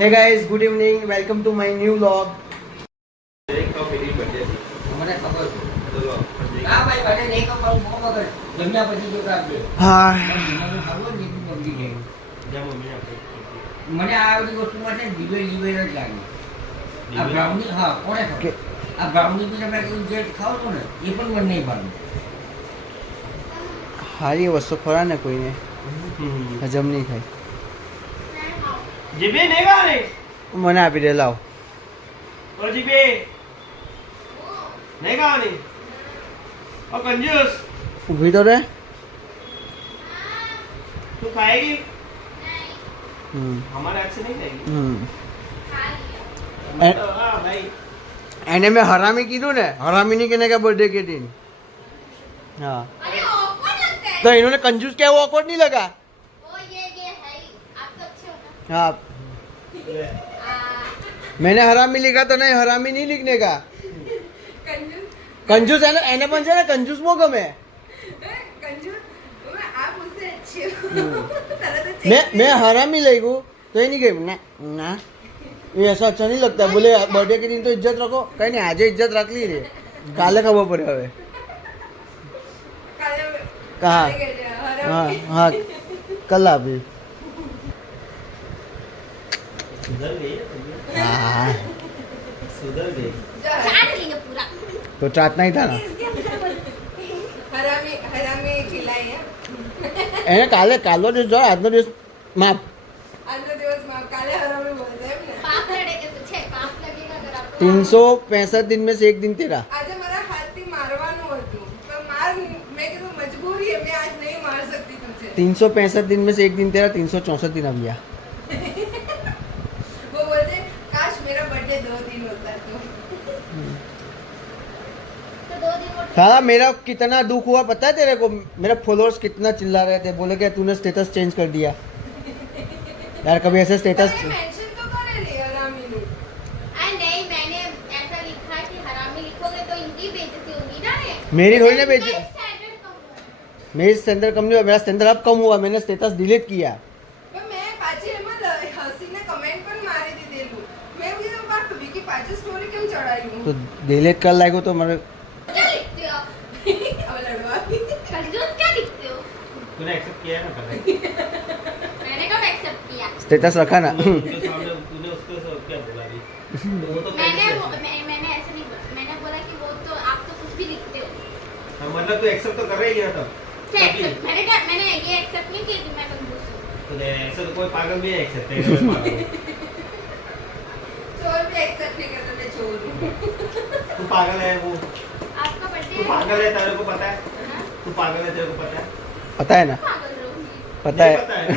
Hey guys, good evening. Welcome to my new vlog. મને ખબર છે ના ભાઈ બને નહીં ખબર બહુ મગર જમ્યા પછી જો કાપજો હા મને ખબર નહીં બગડી ગઈ મને આ બધી વસ્તુમાં છે જીવે જ લાગે આ બ્રાઉની હા કોણે ખબર આ બ્રાઉની બી તમે જે ખાવ છો ને એ પણ મને નહીં ભાવે હારી વસ્તુ ખરા ને કોઈને હજમ નહીં થાય જીબે નહીં ખાને મને આપી દે લાવ ઓ જીબે नहीं खानी और कंजूस ઊભી તો રે तू खाएगी हम्म हमारे हाथ से नहीं खाएगी तो हाँ भाई એને મેં હરામી કીધું ને હરામી ની કેને का बर्थडे के दिन हाँ अरे awkward लगता है। तो इन्होंने कंजूस क्या वो ऑकवर्ड नहीं लगा ओ ये है ही आप तो अच्छे हो ना। हाँ मैंने हरामी लिखा तो नहीं हरामी नहीं लिखने का कंजूस है ना एने पण છે ને કંજૂસ મો ગમે मैं हरामी लगी तो ये नहीं गई ना ना ये ऐसा अच्छा नहीं लगता बोले बर्थडे के दिन तो इज्जत रखो कहीं नहीं आज इज्जत रख ली रे काले खबर पड़े हवे कहा हाँ हाँ कल अभी सुधर गई है कंजूस। हाँ सुधर गई चाट लेंगे पूरा। तो चाटना ही था ना હરામી ખીલાય એને કાલે કાલો દિવસ જો આજનો દિવસ માપ આજનો દિવસમાં કાલે હરામી બોલશે એમ ને पाप लड़ेगा तो छे पाप लगेगा अगर आपको। 365 दिन में से एक दिन तेरा આજે મારા હાથથી મારવાનું હતું પણ માર મેં કીધું મજબૂરી है मैं आज नहीं मार सकती तुझे 365 दिन में से एक दिन तेरा 364 दिन अभी वो बोलते काश मेरा बर्थडे 2 दिन होता तो तो 2 दिन और साला मेरा कितना दुख हुआ पता है तेरे को मेरे फॉलोअर्स कितना चिल्ला रहे थे बोले कि तूने स्टेटस चेंज कर दिया यार कभी ऐसे स्टेटस તમે મેન્શન તો કરેલી હરામીનું अरे नहीं मैंने ऐसा लिखा है कि हरामी लिखोगे तो इनकी बेइज्जती होगी ना ये। मेरी थोड़ी ना बेइज्जती- मेरा standard कम हुआ। मेरी स्टैंडर्ड कम नहीं हुआ मेरा स्टैंडर्ड अब कम हुआ मैंने स्टेटस डिलीट किया પણ મેં પાછી એમાં હસીને કમેન્ટ પણ મારી દીધેલું મેં કીધું બા વિકી પાછી સ્ટોરી કેમ ચડાવ્યું तो डिलीट कर लाएगो तो मेरे क्या लिखते हो? હવે લડવા कंजूस क्या लिखते हो? तूने एक्सेप्ट किया है ना पहले मैंने कब एक्सेप्ट किया? स्टेटस रखा ना उनके सामने तूने उसको क्या बोला अभी तो वो तो मैंने पहले से- मैंने ऐसे नहीं बोला। मैंने बोला कि वो तो आप तो कुछ भी लिखते हो। हाँ, मतलब तू एक्सेप्ट तो कर रही है ना तब क्या accept? मैंने ये एक्सेप्ट नहीं किया कि मैं कंजूस हूँ। तो ऐसा तो कोई पागल भी है एक्सेप्ट है कोई पागल है। ચોર બી એક્સેપ્ટ નહીં કરતા તે ચોર तू पागल है वो आपका तू बर्थडे पागल है तेरे को पता है तू पागल है तेरे को पता है पता है ना पागल रहूंगी। पता नहीं है पता है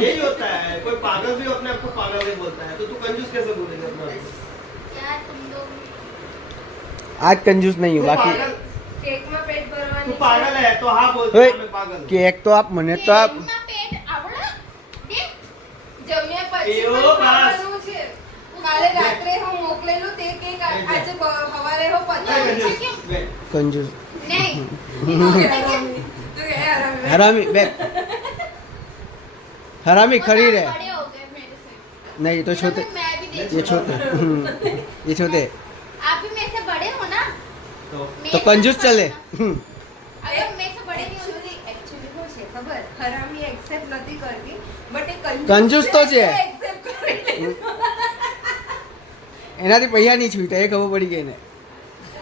यही होता है कोई पागल भी अपने आप को पागल नहीं बोलता है तो तू कंजूस कैसे बोलेगा अपने आप को? यार तुम लोग आज कंजूस नहीं हूँ तू बाकी पागल કેકમાં પેટ तू ભરવાની पागल है तो हाँ बोलते ओए, हैं मैं पागल हूँ। केक तो आप मने तो आप કેકમાં પેટ આવડે? દેખ, જમ્યા પછી એવો પણ બસ. ખાવાનું છે કાલે રાત્રે હું મોકલેલું તે કેક આજે સવારે હો नहीं, પતા कंजूस, वे- कंजूस नहीं हरामी बैठ हरामी खड़ी रहे बड़े हो गए मेरे से। नहीं ये तो छोटे मैं भी देख ये छोटे ये छोटे आप भी मेरे से बड़े हो ना। तो मेरे तो कंजूस से चले बड़े हो ना। अगर मेरे से बड़े नहीं हो એકચ્યુઅલી શું છે ખબર હરામી એક્સેપ્ટ નથી કરતી બટ એ કંજૂસ તો છે. એક્સેપ્ટ કરી લે એનાથી પૈસા નહીં છૂટા એ ખબર પડી ગઈ ને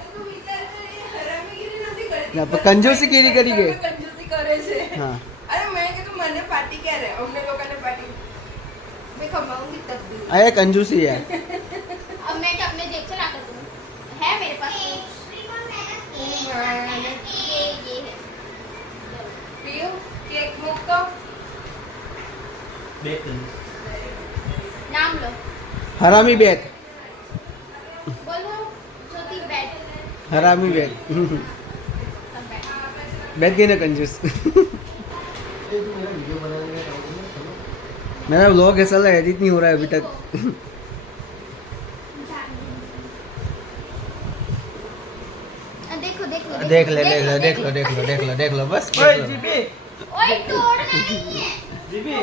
તું વિચાર કર એ હરામીગીરી નથી કરતી ના, પણ કંજૂસીગીરી કરી ગઈ. કંજૂસી કરે છે હા અરે મેં કીધું મને પાર્ટી ક્યારે અમને લોકોને પાર્ટી मैं कमाऊंगी तब भी अरे कंजूसी है अब मैं क्या अपने जेब से ला कर दूँ? है मेरे पास ये है। पियो केक मुक्तो देख कंजूस नाम लो। हरामी बैठ बोलो छोटी बैट। हरामी बैठ सब बैट। बैठ गई ना कंजूस मेरा व्लॉग ऐसा लगा एडिट नहीं हो रहा है अभी तक देखो देखो देख ले देख लो देख लो देख लो देख लो देख लो बस ओए देख लो। जीबी ओए तोड़ना नहीं है। जीबी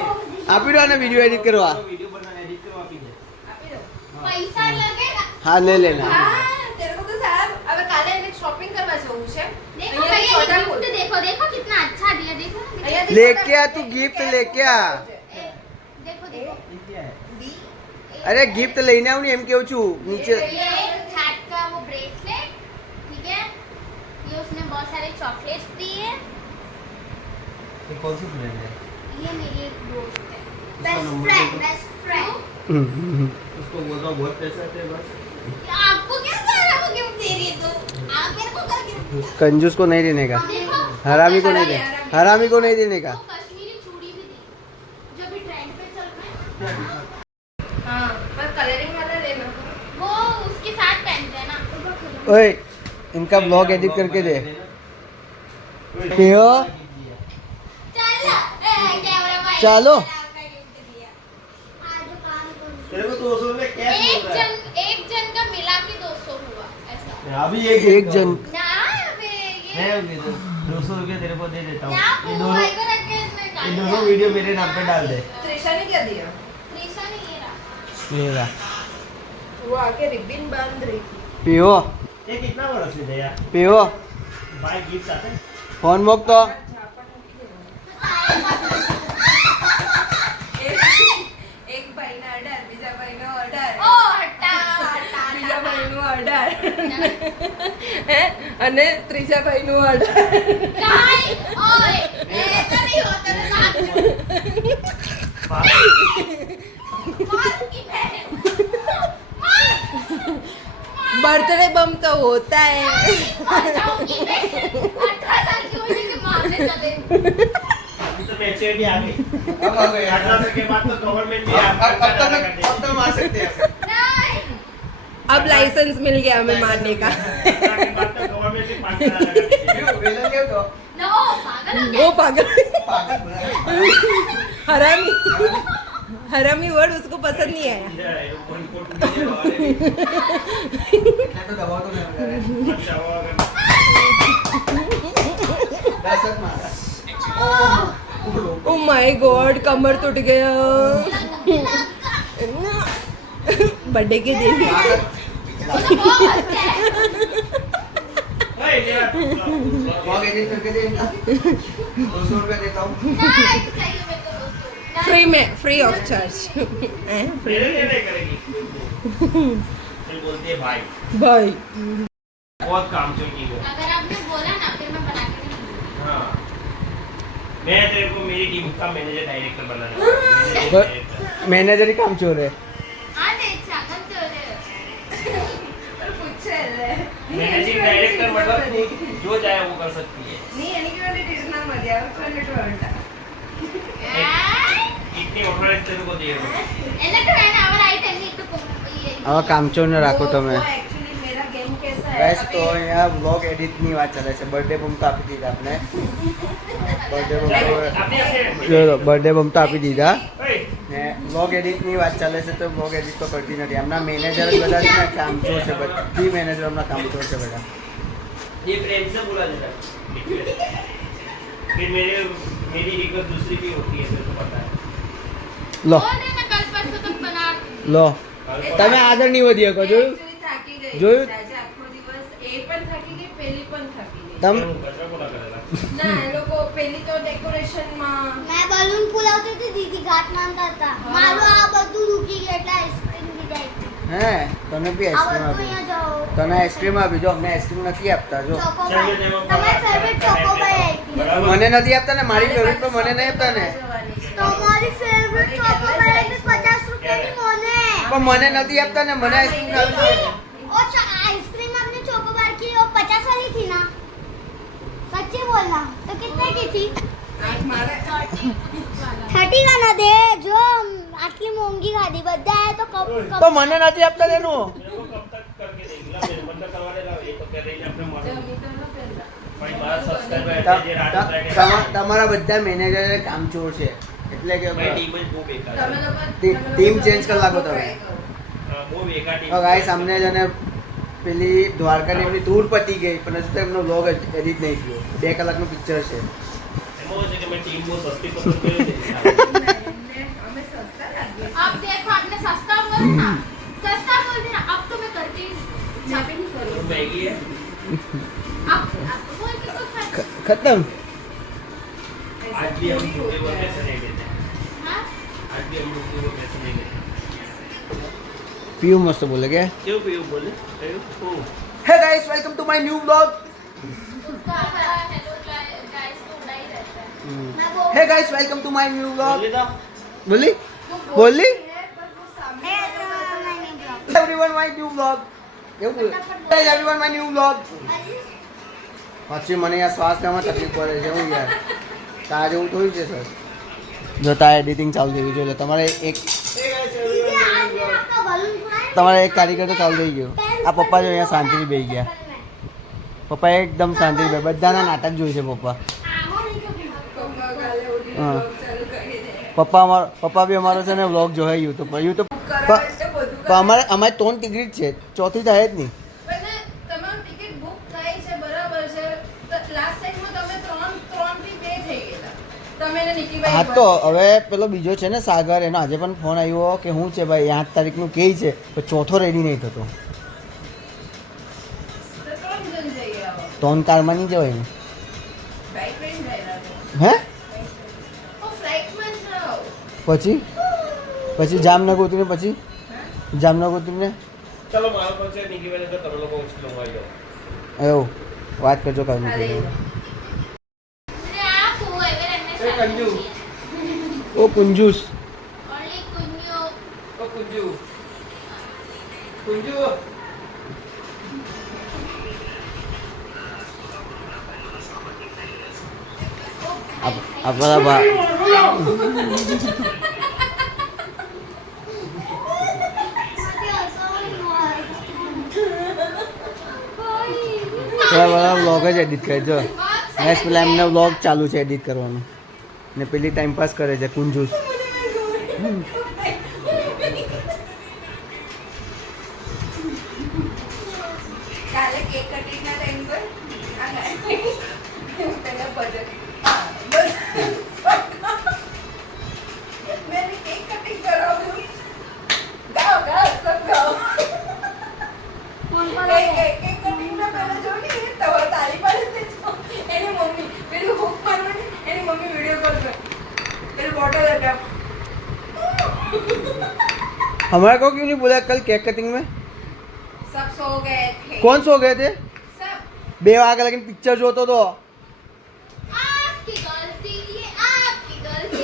आप ही ने वीडियो एडिट करवा वीडियो बना एडिट करवा पीछे આપી દો. पैसा लगेगा हाँ ले लेना हाँ, तेरे को तो साहब अब काले એને શોપિંગ કરવા જવું છે. देखो અહીંયાથી भैया छोटा ये खोल. गिफ्ट देखो देखो कितना अच्छा दिया देखो ना અહીંયાથી लेके आ छोटा तू खोल. गिफ्ट लेके आ ए, देखो देखो दी. अरे गिफ्ट લઈને આવું ને એમ કેવું છું નીચે ये हैट का वो ब्रेसलेट ठीक है ये उसने बहुत सारे चॉकलेट्स दिए ये कौन सी फ्रेंड है ये मेरी एक दोस्त है उसका नंबर दे दो। बेस्ट फ्रेंड उसको बोल रहा हूँ बहुत पैसा थे बस आपको क्या कर रहा हूँ गिफ्ट दे रही है तो आप मेरे को कर गिफ्ट कंजूस को नहीं देने का देखो हरामी को नहीं दे हरामी को नहीं देने का वो कश्मीरी चूड़ी भी दी जो भी ट्रेंड पे चल रहा है हाँ, पर कलरिंग वाला लेना. वो उसके साथ पहनते हैं ना ओए इनका ब्लॉग एडिट करके दे पियो चल कैमरा भाई चलो। तेरे को 200 में कैश मिल रहा एक जन का मिला के 200 हुआ ऐसा है अभी एक जन ना बे है ये अभी तो 200 रुपये तेरे को दे देता हूँ ना ये वो दोनों भाई को रख के इसमें ये डाल दोनों दिया। वीडियो मेरे नाम पे डाल दे त्रिशा ने क्या दिया? त्रिशा ने ये रहा मेरा वो आके रिबन बांध रही थी. पियो ये कितना बड़ा सीन है यार पियो भाई गिफ्ट आते हैं फोन मोक तो झापड़ મૂકી દેવાનું. એક ભાઈનો ઓર્ડર, બીજા ભાઈનો ઓર્ડર. ओ हटा हटा બીજા हटा ભાઈનો ઓર્ડર. હે? અને ત્રીજા ભાઈનો ઓર્ડર. नहीं ओए ऐसा नहीं होता ना साथ में मार की बहन मार बर्थडे बम तो होता है. मार जाऊंगी मैं 18 साल की होने के मारने चले अभी तो मैच्योरिटी आ गई अब आ गई 18 साल के बाद तो गवर्नमेंट भी अब तो मार सकते हैं नहीं अब लाइसेंस मिल गया हमें मारने का. के बाद तो गवर्नमेंट भी 5 लगा देती तो नो पागल हो वो क्या? पागल हरामी हरामी वर्ड उसको पसंद नहीं आया. है तो दबाव तो नहीं अच्छा वो अगर दहशत मारा ओ माय गॉड कमर टूट गया. बर्थडे के दिन तो बहुत है ओए ये ब्लॉग एडिट करके दे इनका 200 रुपया देता हूँ नहीं चाहिए मेरे को दोस्तों फ्री में फ्री ऑफ चार्ज. मेरे लिए नहीं करेगी फिर बोलती है भाई भाई बहुत काम चोर की वो अगर आपने बोला ना फिर मैं बना के नहीं दूंगी। हाँ मैं तेरे को मेरी टीम का मैनेजर डायरेक्टर बनाना है मैनेजर ही काम चोर है हाँ नहीं चाकन तो रे मैनेजिंग डायरेक्टर मतलब जो चाहे वो कर सकती है നീ എനിക്ക് വേണ്ടിട്ട് ഇരുന്നാ മതി അവർക്ക് വേണ്ടിട്ട് വേണ്ട. इतनी ऑर्डर तेरे को दे रहा हूँ എന്നിട്ട് വേണം അവരായിട്ട് എന്നെ ഇട്ട് આવા કામચોરને રાખો તમે वो एक्चुअली मेरा गेम कैसा है બસ તો अभी અહીંયા બ્લોગ એડિટની વાત ચાલે છે બર્થડે બમ તો આપી દીધા આપણે બર્થડે બમ તો अपने જો બર્થડે બમ તો આપી દીધા ओए ને બ્લોગ એડિટની વાત ચાલે છે તો બ્લોગ એડિટ તો કરતી નથી એમના મેનેજર જ બધા છે ને કામચોર છે બધી મેનેજર હમણાં કામચોર છે બધા ये प्रेम से बोला जाता है फिर मेरी रिक्वेस्ट दूसरी भी होती है तेरे को पता है લો बोल देना कल परसों तक बना લો कल તમે આગળ નહીં વધી શકો જોયું actually થાકી ગઈ. જોયું? આજે આખો દિવસ એ પણ થાકી ગઈ પેલી પણ થાકી ગઈ. તમ कचरा बोला करेगा ના એ લોકો પેલી તો ડેકોરેશનમાં मैं बलून फुलावती थी दीदी घाट मानता था मारो आ બધું રૂકી ગયું એટલે આઈસ્ક્રીમ બી જાય હે તને બી આ આઈસ્ક્રીમ બધું આપી અહીંયા જાઓ તને આઈસ્ક્રીમ આપી જો અમને આઈસ્ક્રીમ નથી આપતા જો ચોકોબાર તમારી ફેવરેટ ચોકોબાર આપી बराबर મને નથી આપતા ને મારી ફેવરેટ તો મને નહીં આપતા ને તમારી ફેવરેટ ચોકોબાર આપી 50 રૂપિયાની મોને પણ મને નથી આપતા ને મને આઈસ્ક્રીમ આપી और आइसक्रीम आपने चोकोबार की वो 50 वाली थी ना सच्ची बोलना तो कितने की थी આંખ મારે 30 का ना दे जो आटली मोंगी खाधी બધા તો કપ તો મને નથી આપતા તેનું मेरे को कब तक करके देगी ला मेरे बंदा करवा देगा ये तो कह रही है अपने मानो જમી તો ન પહેલા. भाई बात सब्सक्राइबर है जे रात તમારા બધા મેનેજર કામચોર છે એટલે કે भाई टीम જ બહુ બેકાર તમે છે લોકો ટીમ change કરી નાખો તમે. try કરો. બહુ બેકાર ટીમ ગાઈસ અમને જને પેલી દ્વારકાની એમની ટૂર પતી ગઈ પણ હજુ તો એમનો વ્લોગ એડિટ નહીં થયો 2 કલાકનું પિક્ચર છે એમાં છે કે મેં ટીમ બહુ સસ્તી પસંદ કરી અમે સસ્તા લાગીએ अब देखो आपने सस्ता हुआ सस्ता बोल देना अब तो मैं करती यहाँ पे नहीं तो करूँ मैगी है अब बोल के तो खा- खत्म आज भी हम छोटे को पैसे नहीं देते हैं हाँ? आज भी हम लोग को पैसे नहीं देते पीयू मस्त बोले क्या क्यों पीयू बोले पीयू oh hey guys welcome to my new vlog उसका हेलो गाइस तो उड़ा ही रहता है मैं वो hey guys welcome to my new vlog बोले था बोली बोली मैं एवरीवन माय न्यू व्लॉग એવું બોલે guys everyone my new vlog પછી મને યાર શ્વાસ લેવામાં તકલીફ પડે છે હું યાર તા જેવું થોડું છે સર જો તા એડિટિંગ ચાલુ થઈ ગયું છે તમારે એક તમારે એક કારીગર તો ચાલુ થઈ ગયું આ પપ્પા જો અહીંયા શાંતિથી બેસી ગયા પપ્પા એકદમ શાંતિથી બે બધાના નાટક જોઈ છે પપ્પા પપ્પા કાલે ઓલી હા. vlog ચાલુ કરી દે. પપ્પા બી અમારો છે ને વ્લોગ જોવે યુટ્યુબ પર યુટ્યુબ કરાવે છે, બધું પણ અમારે 3 ટિકિટ છે ચોથી થાય જ નહીં પણ તમારી ટિકિટ બુક થાય છે બરાબર છે લાસ્ટ ટાઈમમાં તમે 3 થી 2 થઈ ગયેલા તમે ને નિકીભાઈ હા તો હવે પેલો બીજો છે ને સાગર એનો આજે પણ ફોન આવ્યો કે શું છે ભાઈ 8 તારીખનું કહે છે તો ચોથો રેડી નહીં થતો તો 3 જણ જઈએ આવો 3 કારમાં નહીં જવાય ને બાઈક લઈને જયેલા તો હે ફ્લાઇટમાં જ રહો પછી જામનગર ઉતરીને પછી જામનગર ઉતરીને चलो मारो पर से निकी मैंने तो तुम लोगों को उछलो मार दो એવું વાત કરજો કાલની અરે मेरे आप हो एवर एमएस ए कंजू ઓ કંજૂસ ओनली कुन्यो ओ कुंजू कुंजू આપણા બા પેલા વ્લોગ જ એડિટ કરે જો નેક્સ્ટ પેલા એમને વ્લોગ ચાલુ છે એડિટ કરવાનું ને પેલી ટાઈમ પાસ કરે છે કુંજૂસ કાલે કેક કટિંગ ના ટાઈમ પર આ ગાય પેલા ભજન બસ મેં કેક કટિંગ કરાવ્યું ગાઓ ગાઓ સબ ગાઓ कौन કેક કટિંગ ના પહેલા જો ને તો તારી પાસે જો એની મમ્મી પેલું હુક મારવાની એની મમ્મી વિડિયો કોલ કર પેલું બોટલ હતા हमारे को क्यों नहीं बोला कल केक कटिंग में सब सो गए थे कौन सो गए थे सब 2 वागे लेकिन पिक्चर जोतो तो आपकी गलती ये आपकी गलती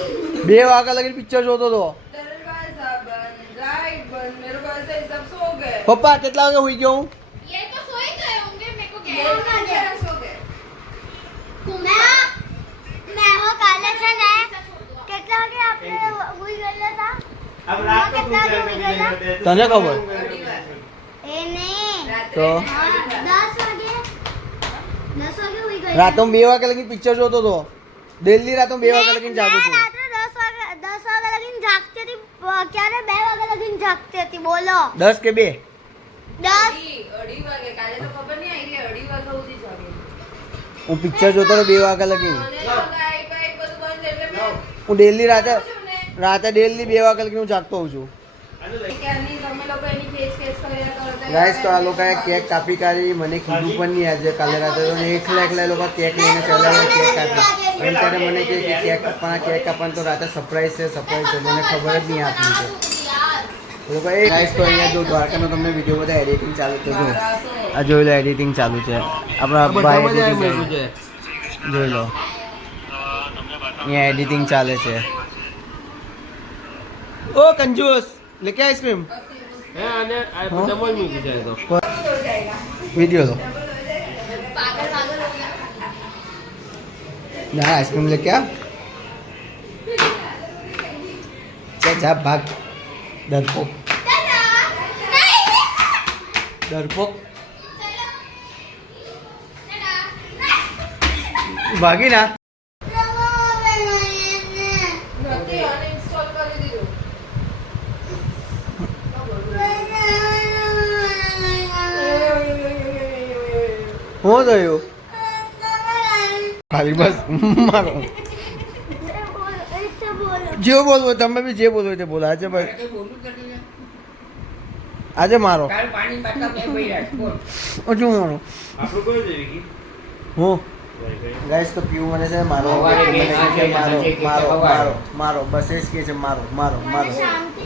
2 वागे लेकिन पिक्चर जोतो तो दरवाजा बंद लाइट बंद मेरे को ऐसे सब सो गए पप्पा કેટલા વાગે હુઈ ગયો હું ये तो सो ही गए होंगे मेरे को ये कहना लोग है क्या सो गए मैं हो काले से ने કેટલા વાગે આપણે હુઈ ગયેલા હતા अब रात को कितना तुम दूर क्या गया? करते हैं तने खबर? એ નહીં रात्रि तो? में हाँ, 10 વાગે 10 વાગે હુઈ ગયેલા રાતો 2 વાગે લગીન પિક્ચર જોતો તો દિલ્હી રાતો 2 વાગે લગીન જાગું છું રાત્રે 10 વાગે લગીને જાગતી હતી ક્યારે 2 વાગે લગીને જાગતી હતી બોલો 10 કે 2 10 अढ़ी वागे काले तो खबर नहीं आई कि 2:30 वागे સુધી જાગે હું પિક્ચર જોતો તો 2 વાગે લગીન અને લાઈટ વાઈટ બધું બંધ એટલે મેં હું દિલ્હી રાતે છું રાતે દિલ્હી 2 વાગે લગીન હું જાગતો હોઉં છું ને કે આની તમે લોકો એની ખેંચ ખેંચ કર્યા કરતા ગાઈસ તો આ લોકોએ કેક કાપી કાઢી મને કીધું પણ નહીં આજે કાલે રાતે તો એકલા એ લોકો કેક લઈને ચલાવે કેક કાપી અને ત્યારે મને કહે કે કેક કાપવાના તો રાતે સરપ્રાઈઝ છે મને ખબર જ નહીં આપી છે એ લોકો એ ગાઈસ તો અહીંયા જો દ્વારકાનો તમને વિડીયો બધા એડિટિંગ ચાલુ તો જો આ જોઈ લો એડિટિંગ ચાલુ છે આપણા ભાઈ એડિટિંગ જોઈ લો અહીંયા એડિટિંગ ચાલે છે ઓ કંજૂસ લેકે આઈસ્ક્રીમ हैं आने डबल में भी जाएगा हो जाएगा વિડીયો લો पागल पागल हो गया ના આઈસ્ક્રીમ લેકે આ જા ભાગ ડરપોક ડરપોક ભાગી ના નથી અનઇન્સ્ટોલ કરી દીધું હું થયું ખાલી બસ મારો જે બોલવો તમે બી જે બોલવો તે બોલા છે ભાઈ કઈ બોલું કરી લે આજે મારો કાલ પાણી બાટલા બે ભર્યા છે, બોલ. ઓછું મારો આપણું કયું છે વિકી? હું ભાઈ. ગાઈસ તો પીવું મને છે મારો સવારે મને બે કે મારો સાંજે મારો સવારે. મારો મારો બસ એ જ કે છે મારો મારો મારો મને શાંતિ